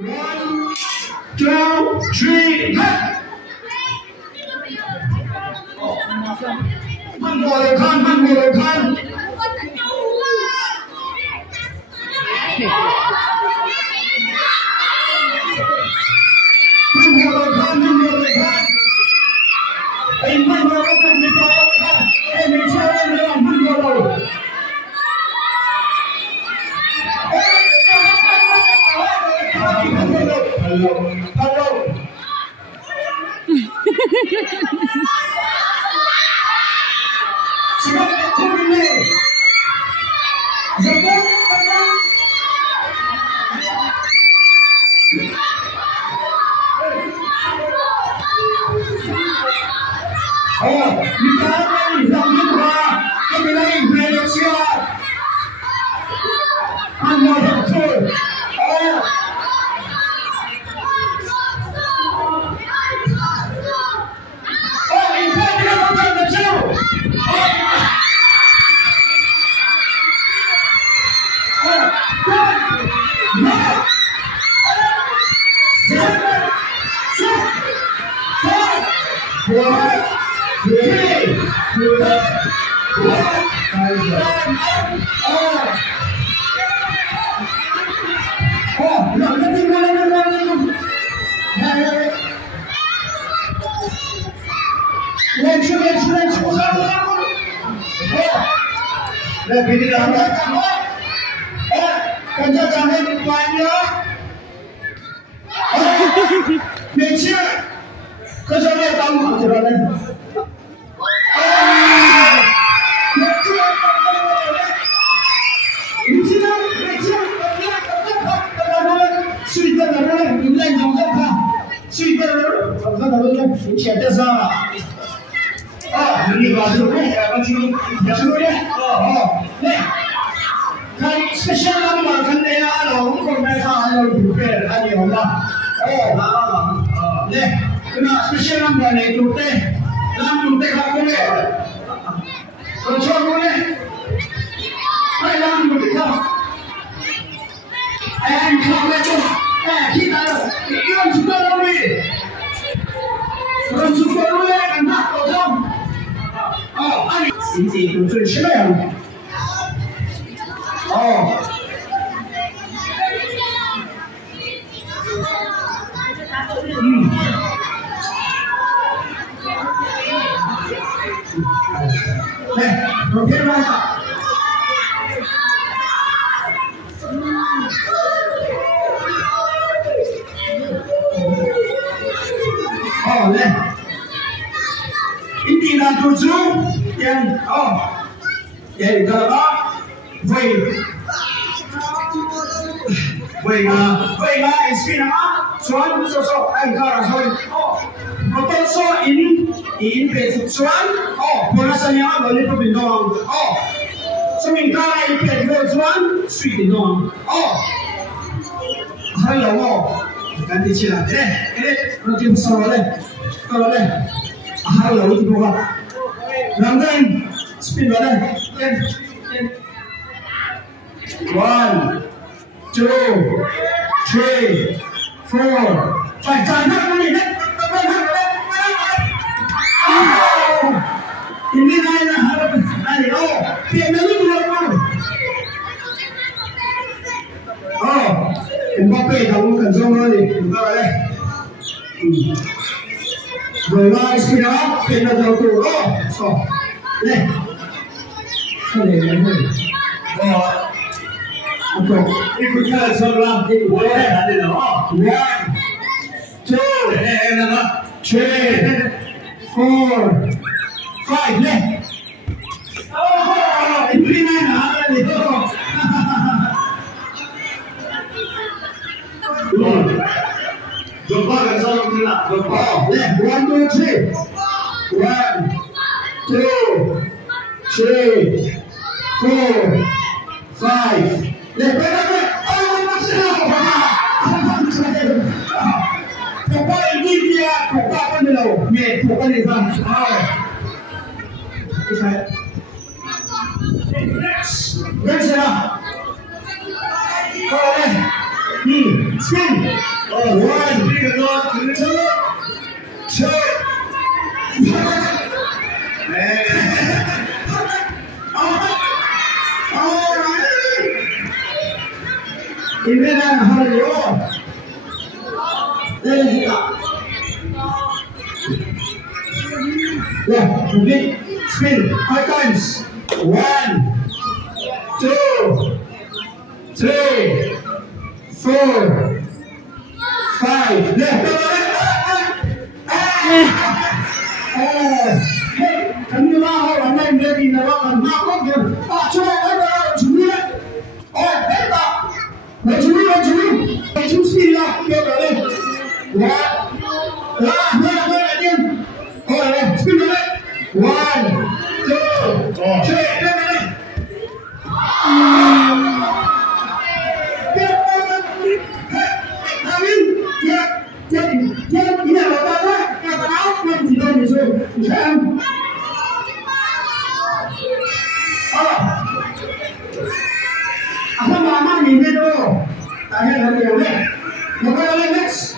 1, 2, 3, hit! 慢过来看，慢过来看。慢过来看，慢过来看。哎，慢过来看，没过来看。哎，没错，没有，慢过来。Hello. Inti là tu xuống tiền để cờ đó vậy là spin up xuân so anh cờ rồi một tên so in về xuân rasanya boleh tu bintang seminggu ini về xuân suy bintang hello ganti cila nanti besar boleh kalau boleh hello itu bukan langgan spin boleh 1 2 3 4 5 jangan ini ini nanya harap piano itu dulu Mbappe kamu Chhunzawmna ni kita boleh Bola istirahat piano jatuh so untuk ikut Chhunzawmna itu boleh ada 1 2 3 4 5 ini mana ada ni Jumpa kan sama kita. Jumpa. 1 2 3. 1 2 3 4 5. Betul. Pokok ini dia pokok apa ni lo? Pokok ni kan. Next. Next lah. spin. Oh, 1, 2, 2. Even how you are. Yeah, complete. Spin 5 times. 1, 2, 3, 4, 5. Left. Anh như bao anh em đây thì là bao nhiêu có kìa. Cho anh chú đi. Hết bạn. Lấy chú. Lấy chú spin ra, kêu cả lên. Đó. Đây là tiên. Đây, spin ra đây. 1, 2, 3. Apa mama ni tu? Tanya lagi boleh. Bukan lagi next.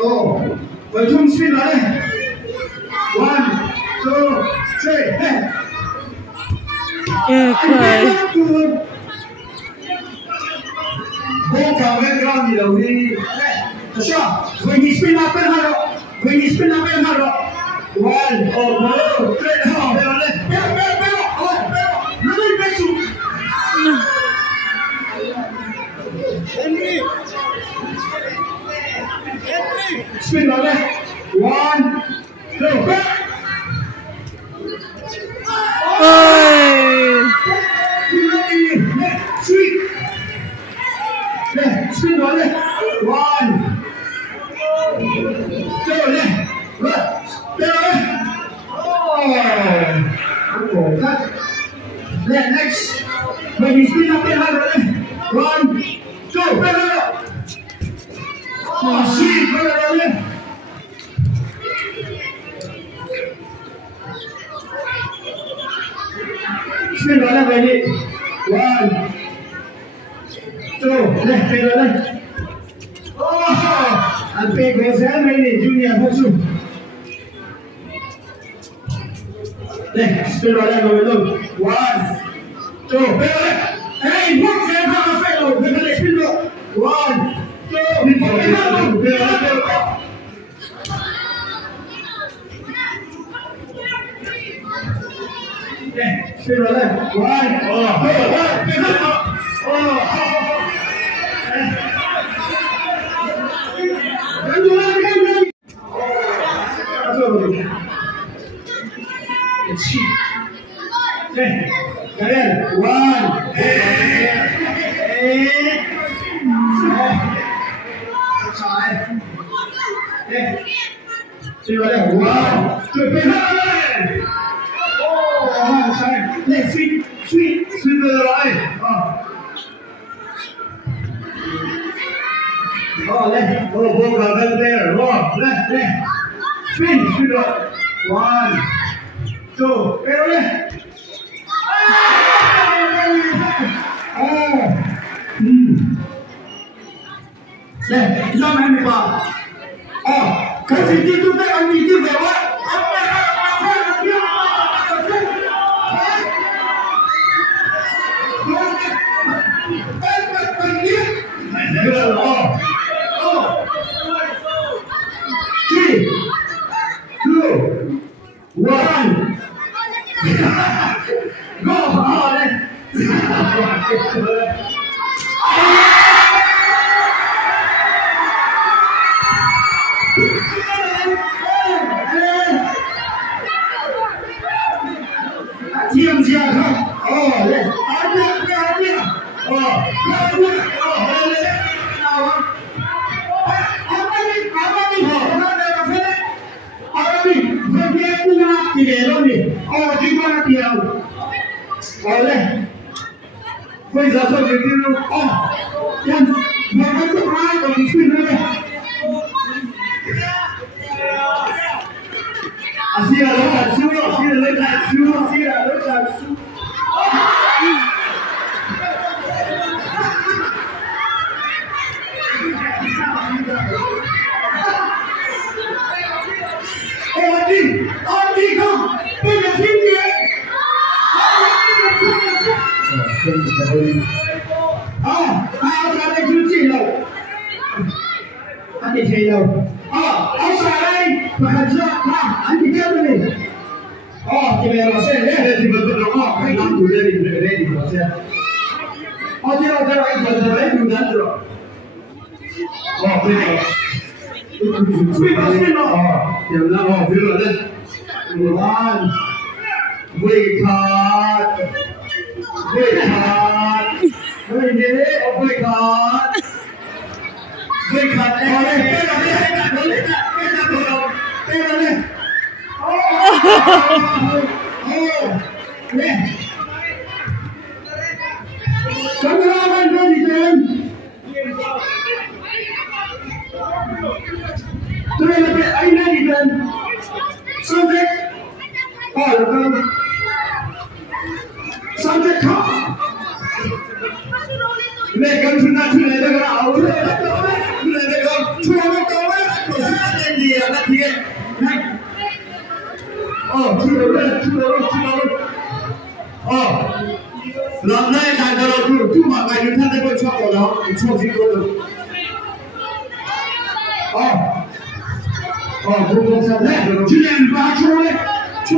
Oh, berjumpa spin lagi. 1, 2, 3. Okay. Boca background ni dah ni. Tasha, when you spin up and haro. 1, 2, 3. Spin on it. 1, 2, 3. Spin on it. 1, 2, next. When you spin up and 1, 2, sweet. Spin on it, ready. 1, 2, left, and pay goes ready, junior, Hosu. Left, spin on it, 1, 2, hey, what can I fellow? Spin on 1, 2, spin on it, 1, Spin on 1, 2, do em bị bỏ. Cái gì tiêu tôi đây anh nhìn tiêu về quá. Bây giờ tôi phải kêu em mà có thứ hai còn đi xuyên nữa đây. Xí là nó là xíu, xí là lên lại xíu, xí là nó là xíu. đi không? Bây giờ phim gì? Ai ra đây chú gì đâu? Anh đi chơi đâu? Ông xài đây, mà hạt dưa, anh đi chơi đi. Thì bây giờ nó sẽ lên thì mình tự nó cái năm tuổi lên thì nó sẽ. Thế là anh cần đấy chúng ta được. Bây giờ. Spin nó. Giờ nó phía rồi lên. One. We cut. We cut. We did it. We cut. We cut. Chúng ta đang có gì trên? Tôi là cái anh đang gì trên? Subject. Được không? Subject không? Này cần chúng ta chưa lấy được nào? Chưa lấy được không? Chưa lấy được không? Tôi sẽ làm gì ở đây kia? Này. Chưa lấy được. Lần này đại đầu tiên chúng mọi người chúng ta đã có cho của nó, cho gì cũng được. Không sao đấy. Chú em vào chú đấy. Chú.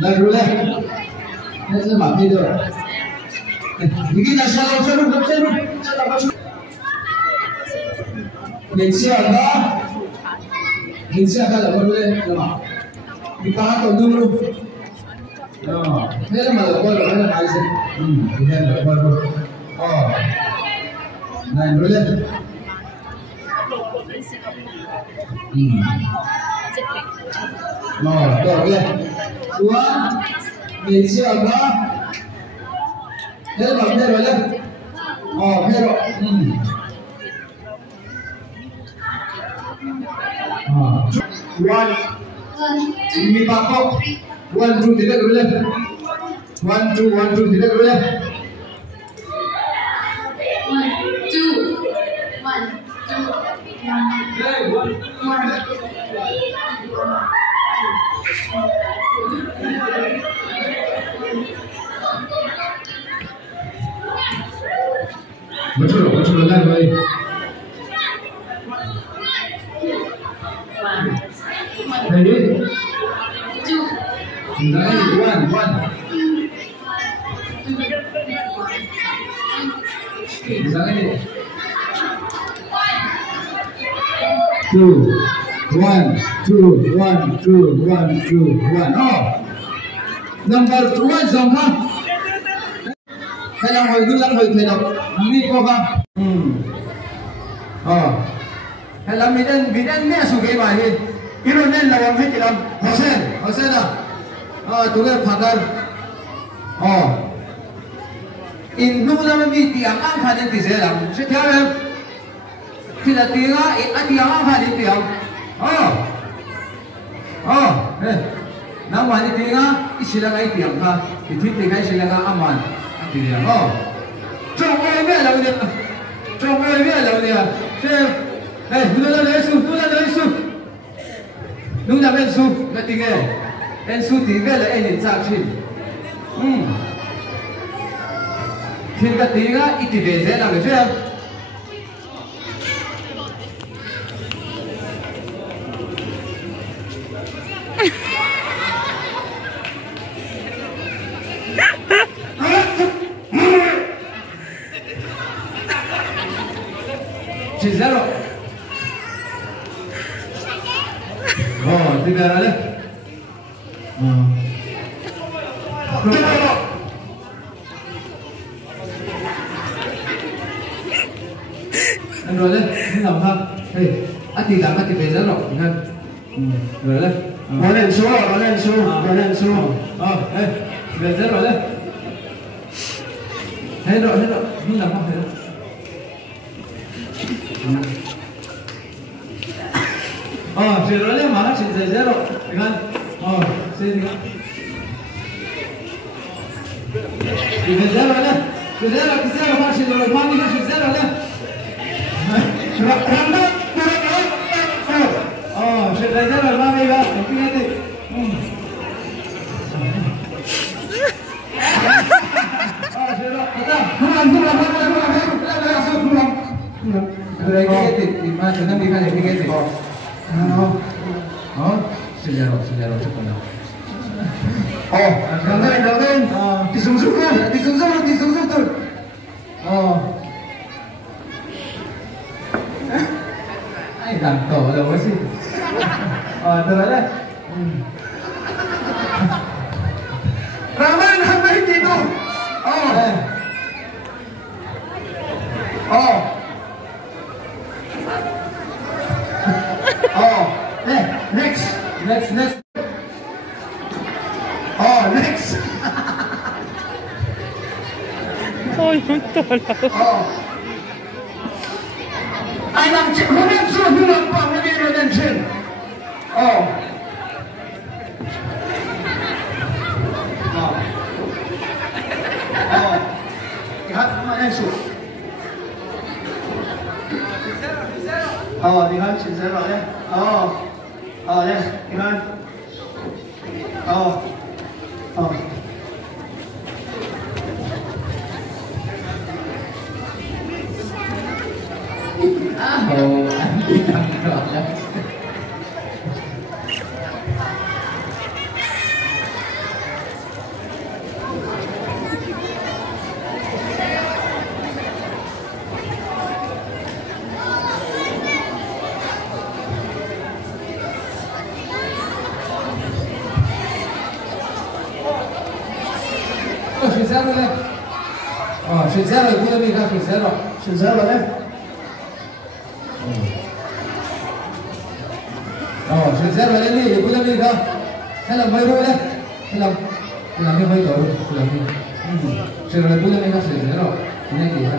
Lalu lah, saya mati tu. Begini nasihat seru. Malaysia kalau boleh, lama. Di mana tu dulu? Ni lama boleh, mana Malaysia? Ini boleh. Nah, boleh. Tuh ya. Dua, Malaysia apa? Hero boleh. Hero. One. Ini pakok. 1, 2, tidak boleh. 1, 2, tidak boleh. 1, 2, 1. Betul lah, baik. Ready? 2. One. Misalnya ini. 2, 1, 2, 1, 2, 1, 2, 1. Number 1 dòng ha. Hay là hồi cứ lăn hồi thầy đọc. Đi cô không? hay làm mình đang nghe số cái bài đi cái nó nên là làm hết cái làm họ xem à tụi cái phạt đơn in nu là mình tiếng ăn phải đến thì sẽ làm sẽ theo em thì là tiếng ăn phải đến tiếng nang mani tiếng isilang ay tiếng ha itit tingay sila aman tiếng trong ai biết lâu đi trong ai biết lâu đi xem đây nu là lấy su nu là bên su là tiếng ấy bên su tiếng ấy là anh nhìn chắc chứ thì cái tiếng ít về dễ làm được chưa chỉ zero thì về đây anh rồi đấy anh làm ha hey anh thì làm anh thì về zero anh rồi đấy nó lên số hey về zero đấy hết rồi anh làm không hết rồi chỉ rồi đấy mà nó chỉ dễ rồi, được không? Xin đi. Thì dễ rồi đấy, dễ rồi mà chỉ rồi mang đi cái dễ rồi đấy. Làm đó, chỉ dễ rồi mang đi vào, cái này thì. Chỉ rồi, không làm. Cái này thì mà chúng ta đi cái này thì xin lỗi chút nào. Đầu tiên, thì xuống thôi. Ai làm tổ đâu gì? Từ đấy. Ramen không mấy gì đâu. Next. Next. Thôi không tổ đâu. Anh làm chuyện không biết rồi nhưng mà bằng cái gì rồi đến chuyện. Mà anh sụp. Đi hơn chuyển ra rồi đấy. Đây, đi hơn. Anh đi ăn rồi đấy. Chuyển zero rồi, cũng là mình ra chuyển zero rồi đấy. Chuyển zero lên đi, cũng là mình ra. Hay là mấy đôi đấy, hay là cái mấy đôi, chuyển rồi cũng là mình ra chuyển zero. Cái này thì ha.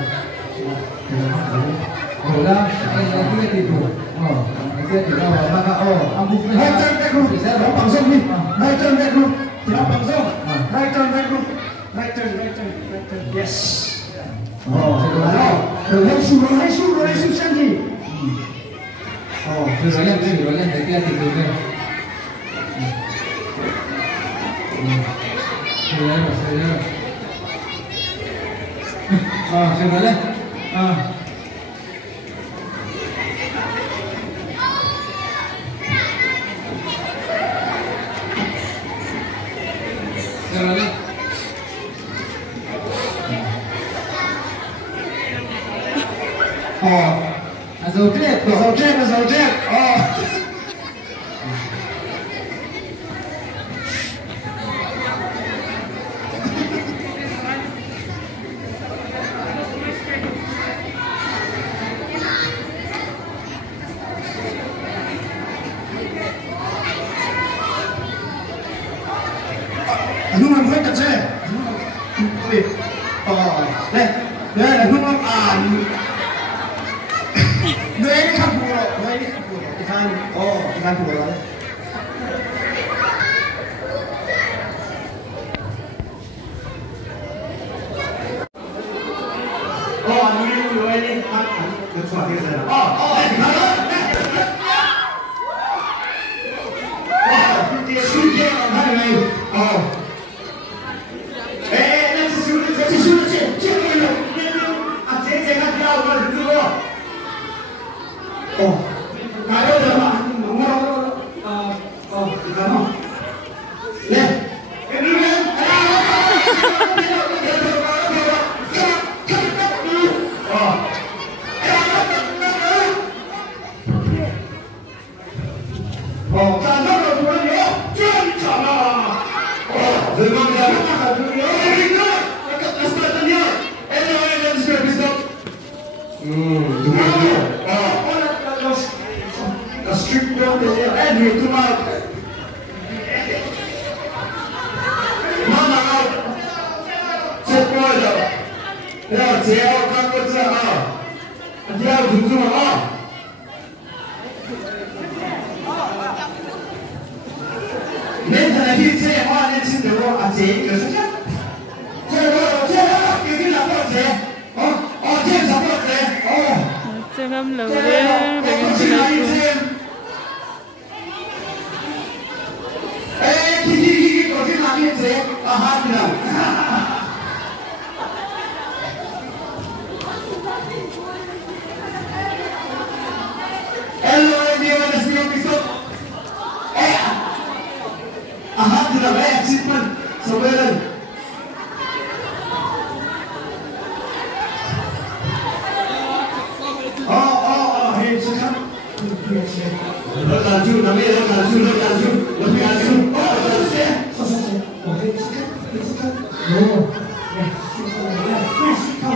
Đó, cái này thì đủ. Cái kia thì đâu mà ăn bút với hai chân vẹt luôn, nó bằng rông đi. Hai chân vẹt luôn, thì nó bằng rông. Hai chân vẹt luôn. Right turn. Yes. Rồi hai xu sang gì? Từ rồi lên cái kia thì từ lên. Từ lên. Từ lên. Dầu trét. anh không làm hết cả chứ đây đây là không đây cái khăn phụ rồi đây cái khăn phụ rồi cái khăn phụ rồi anh đi rồi đi anh được xoa cái gì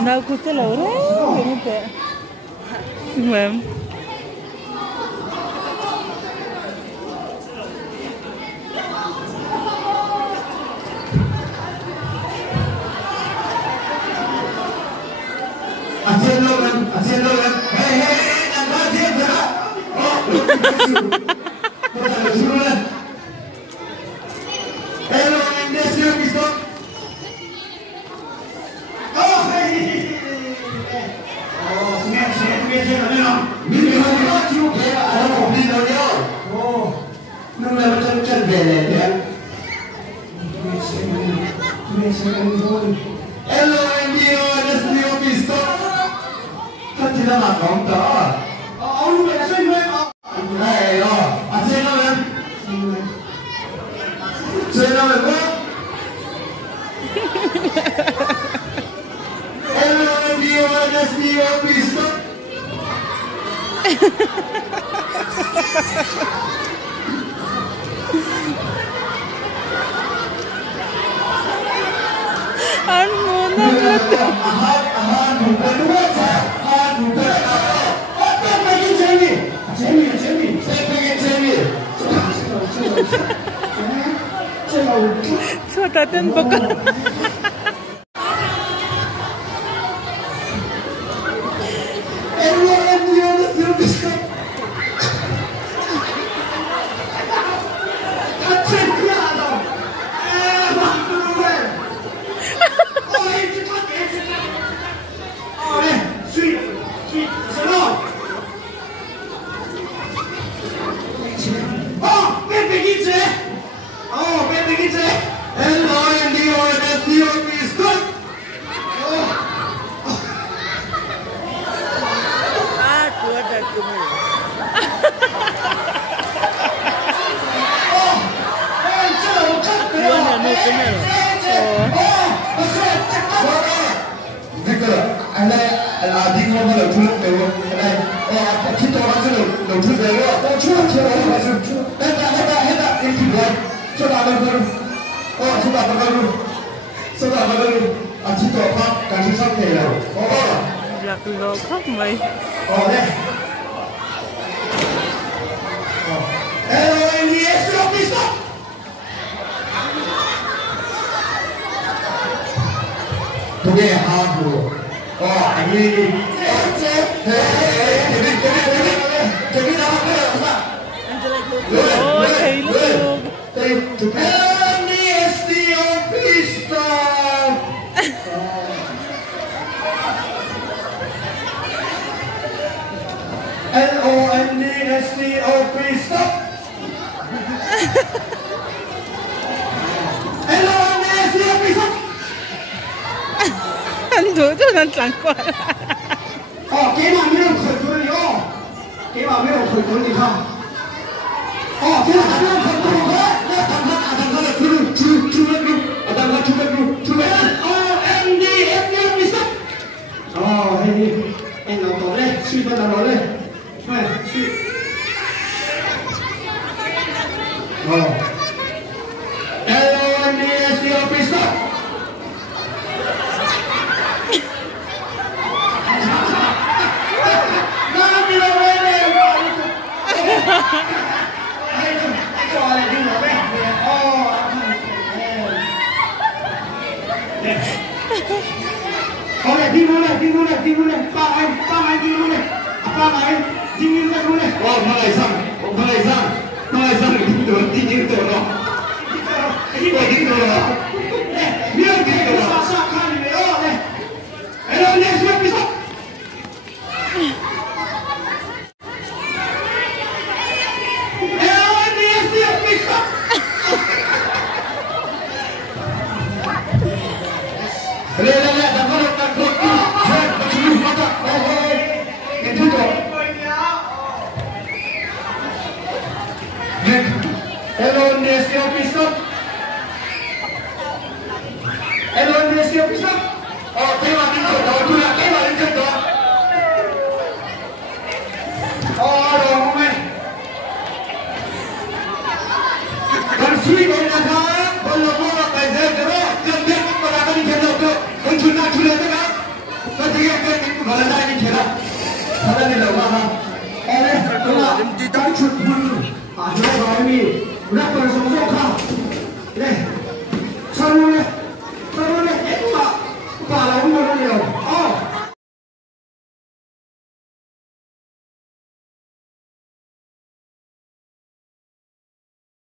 Nào cứ thế lâu đấy, không thể. Mềm. Swatatin baka. 예 하고 아니 저기 나와요 Oh, thấy lúc LONDSTOP stop. LONDSTOP stop. anh thua cho nên chẳng qua. 哦，今晚没有可多的哦，今晚没有可多的哈。哦，今晚没有可多的，那等他的出来，LONDSTOP stop。哦，嘿，老头嘞，去不老头嘞，快去。哦，LONDSTOP stop。好嘞，听住嘞，八爱听住嘞，听住嘞。哇，马来上，听住了，听住了，没有听住了，上看你没有嘞？哎，老娘说别说。Hãy subscribe cho kênh Ghiền Mì Gõ để không bỏ lỡ những video hấp dẫn